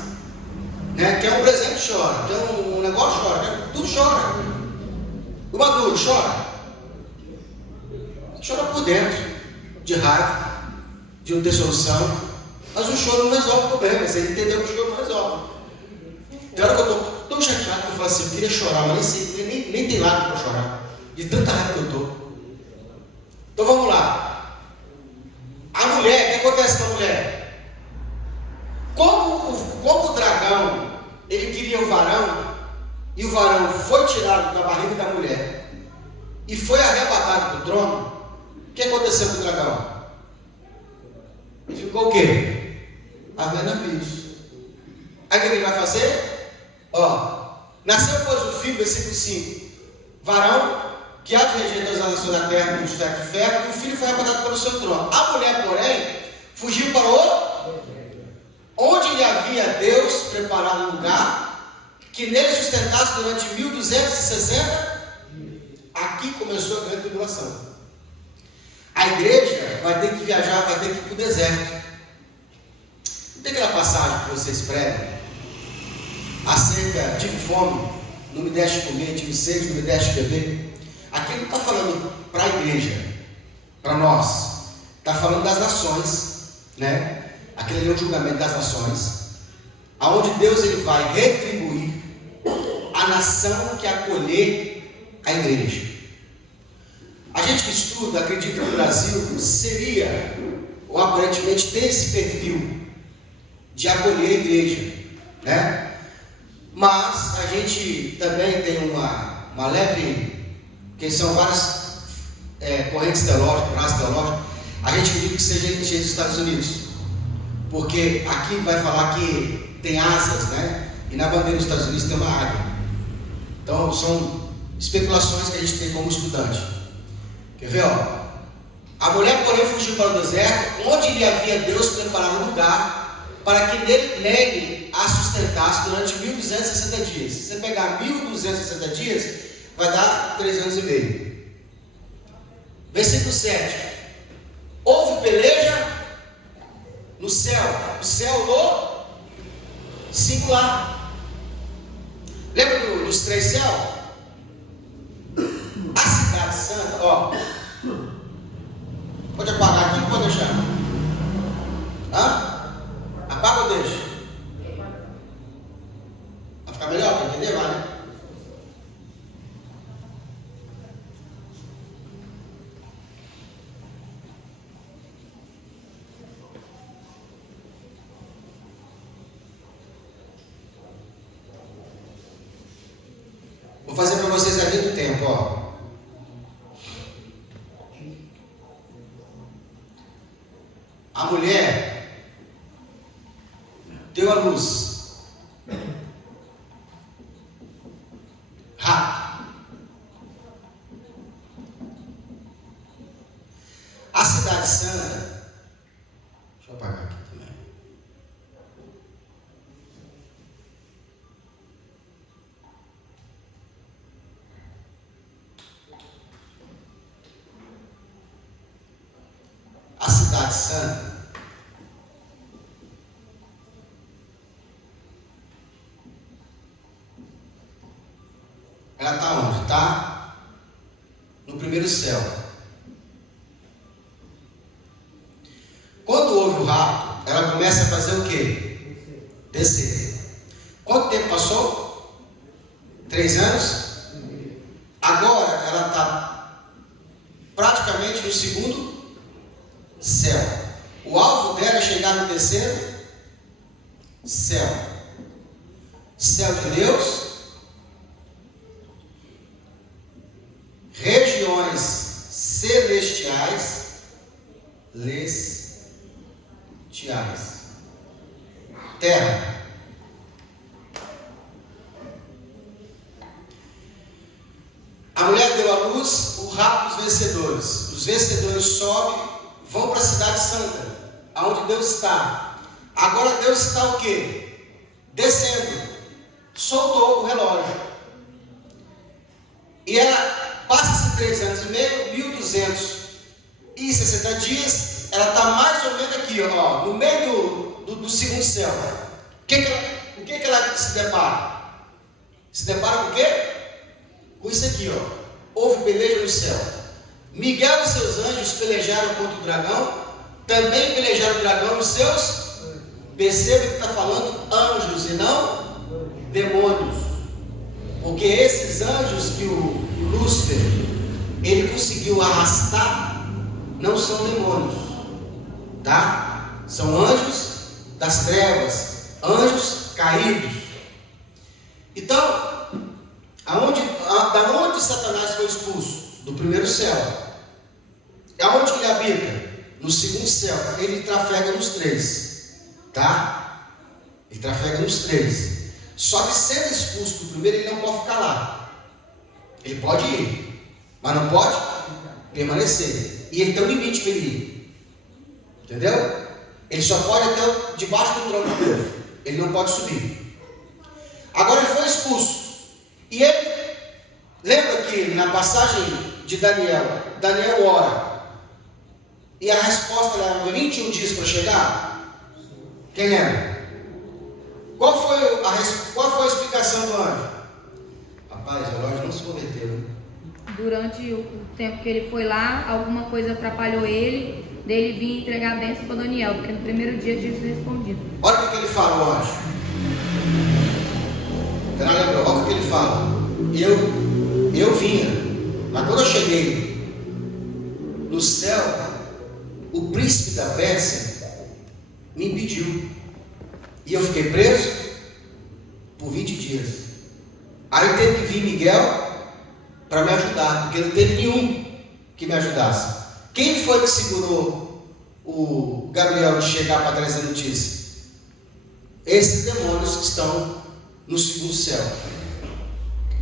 Né? Quer um presente, chora. Quer um negócio, chora. Tudo chora. O maduro chora. Chora por dentro, de raiva, de não ter solução. Mas o choro não resolve o problema. Você entendeu que o choro não resolve. Tem hora que eu estou tão chateado que eu falo assim: eu queria chorar, mas nem tem lágrima para chorar. De tanta raiva que eu estou. Então vamos lá. A mulher, o que acontece com a mulher? Como o dragão, ele queria o varão, e o varão foi tirado da barriga da mulher, e foi arrebatado do trono, o que aconteceu com o dragão? Ele ficou o quê? Havendo navios. Aí o que ele vai fazer? Nasceu pois o filho, versículo 5, varão, que há de reger todas as nações da terra com justiça de ferro, e o filho foi arrebatado para o seu trono. A mulher, porém, fugiu para onde lhe havia Deus preparado um lugar, que nele sustentasse durante 1260. Aqui começou a grande tribulação. A igreja vai ter que viajar, vai ter que ir para o deserto. Não tem aquela passagem que vocês pregam acerca de fome, não me deixe comer, tive sede, não me deixe beber. Aqui não está falando para a igreja, para nós, está falando das nações, né? Aquele ali é o julgamento das nações, aonde Deus ele vai retribuir a nação que acolher a igreja. A gente que estuda, acredita que o Brasil seria, ou aparentemente tem esse perfil de acolher a igreja, né? Mas a gente também tem uma leve, que são várias correntes teológicas, raças teológicas. A gente acredita que seja dos Estados Unidos, porque aqui vai falar que tem asas, né? E na bandeira dos Estados Unidos tem uma águia. Então são especulações que a gente tem como estudante. Quer ver? A mulher, porém, fugiu para o deserto, onde lhe havia Deus preparado um lugar para que nele a sustentasse durante 1260 dias. Se você pegar 1260 dias, vai dar 3 anos e meio. Versículo 7. Houve peleja no céu. O céu singular. Lembra dos três céus? A cidade santa, ó. Pode apagar aqui ou pode deixar? Hã? Apaga ou deixa? Vai ficar melhor para entender, vai, né? Vou fazer para vocês a linha do tempo, ó. A mulher deu a luz rápido. A cidade santa, deixa eu apagar aqui também. A cidade santa ela está onde? Está no primeiro céu. Quando houve o rapto, ela começa a fazer o quê? Descer. Quanto tempo passou? 3 anos? Agora ela está praticamente no segundo céu. O alvo dela é chegar no terceiro céu. Céu de Deus, regiões celestiais, terra. A mulher deu à luz o rapto dos vencedores. Os vencedores sobem, vão para a cidade santa, aonde Deus está. Agora Deus está o quê? Descendo. Soltou o relógio. E ela passa-se 3 anos e meio, 1260 dias. Ela está mais ou menos aqui, ó, no meio do segundo céu. O que ela se depara? Se depara com o quê? Com isso aqui, ó. Houve peleja no céu. Miguel e seus anjos pelejaram contra o dragão. Também pelejaram o dragão e os seus. Perceba que está falando anjos e não demônios. Porque esses anjos que o Lúcifer ele conseguiu arrastar não são demônios, tá? São anjos das trevas, anjos caídos. Então, da onde Satanás foi expulso? Do primeiro céu. Aonde ele habita? No segundo céu. Ele trafega nos 3, tá? Ele trafega nos 3. Só que sendo expulso do primeiro, ele não pode ficar lá. Ele pode ir, mas não pode permanecer. E ele tem um limite para ele ir. Entendeu? Ele só pode até debaixo do trono de Deus. Ele não pode subir. Agora ele foi expulso. E ele, lembra que na passagem de Daniel ora. E a resposta leva 21 dias para chegar? Quem lembra? Qual foi a explicação do anjo? Rapaz, o relógio não se converteu. Durante o tempo que ele foi lá, alguma coisa atrapalhou ele, dele vir entregar a bênção para Daniel, porque no primeiro dia tinha sido respondido. Olha o que ele fala, o anjo. Olha o que ele fala. Eu vinha, mas quando eu cheguei no céu, o príncipe da Pérsia me impediu. E eu fiquei preso por 20 dias. Aí teve que vir Miguel para me ajudar, porque não teve nenhum que me ajudasse. Quem foi que segurou o Gabriel de chegar para trazer notícia? Esses demônios que estão no segundo céu.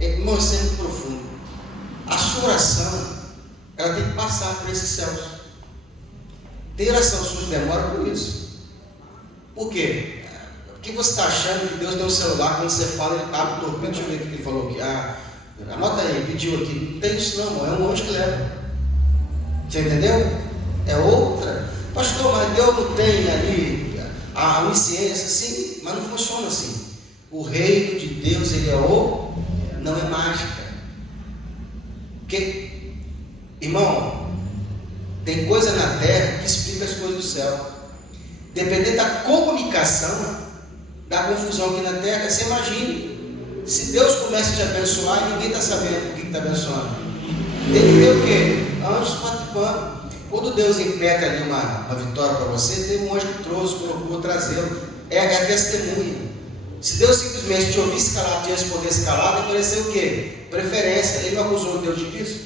Irmão, isso é muito profundo. A sua oração, ela tem que passar por esses céus. Tem oração sua que demora por isso. Por quê? Porque você está achando que Deus tem um celular, quando você fala, ele abre o torpedo. Deixa eu ver o que ele falou aqui. Anota aí, pediu aqui. Não tem isso não, é um anjo que leva. Você entendeu? É outra. Pastor, mas Deus não tem ali a onisciência, sim, mas não funciona assim. O reino de Deus, ele não é mágica. Porque, irmão, tem coisa na terra que explica as coisas do céu. Dependendo da comunicação, da confusão aqui na terra, você imagine, se Deus começa a te abençoar e ninguém está sabendo o que está abençoando. Tem que ter o quê? Anjos participando. Quando Deus impeca ali uma vitória para você, tem um anjo que trouxe, colocou, trazê-lo. É a testemunha. Se Deus simplesmente te ouvisse calado, te respondesse calado, ofereceu o quê? Preferência. Ele não acusou Deus disso.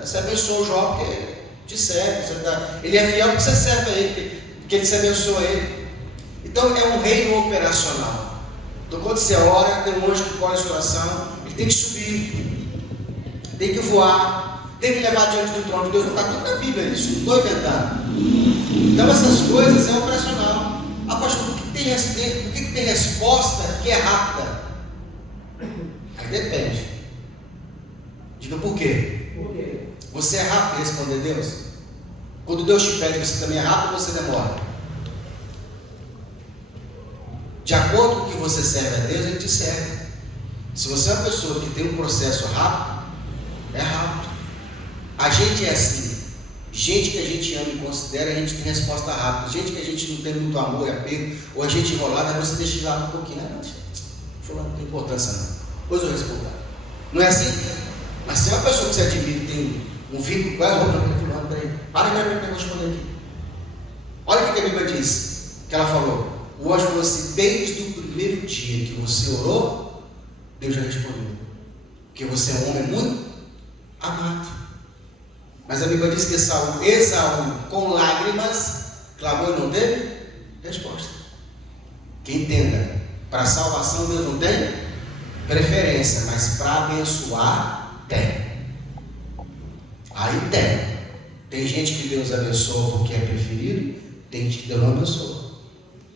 Você abençoa o Jó porque te serve. Ele é fiel porque você serve a ele, porque ele se abençoa a ele. Então é um reino operacional. Então quando você ora, tem um anjo que colhe a sua oração, ele tem que subir, tem que voar, tem que levar diante do trono de Deus. Está tudo na Bíblia isso, não estou inventando. Então essas coisas é operacional. Pastor, por que tem resposta que é rápida? Aí depende. Diga por quê? Por quê? Você é rápido em responder a Deus? Quando Deus te pede, você também é rápido ou você demora? De acordo com o que você serve a Deus, Ele te serve. Se você é uma pessoa que tem um processo rápido, é rápido. A gente é assim. Gente que a gente ama e considera, a gente tem resposta rápida. Gente que a gente não tem muito amor e apego, ou a gente enrolada, aí você deixa de lado um pouquinho. Fulano não tem importância não. Depois eu respondo. Não é assim? Mas se é uma pessoa que você admira e tem um vínculo com ela, fulano, peraí. Para, eu vou responder aqui. Olha o que a Bíblia diz, que ela falou. O anjo falou assim: desde o primeiro dia que você orou, Deus já respondeu. Porque você é um homem muito amado. Mas a Bíblia diz que Esaú, com lágrimas, clamou e não teve resposta. Que entenda, para a salvação Deus não tem preferência, mas para abençoar tem. Aí tem. Tem gente que Deus abençoa porque é preferido, tem gente que Deus não abençoa.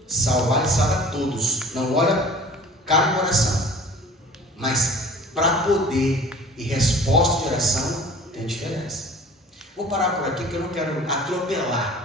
Salvar e salva todos, não olha cara e coração. Mas para poder e resposta de oração tem diferença. Vou parar por aqui porque eu não quero atropelar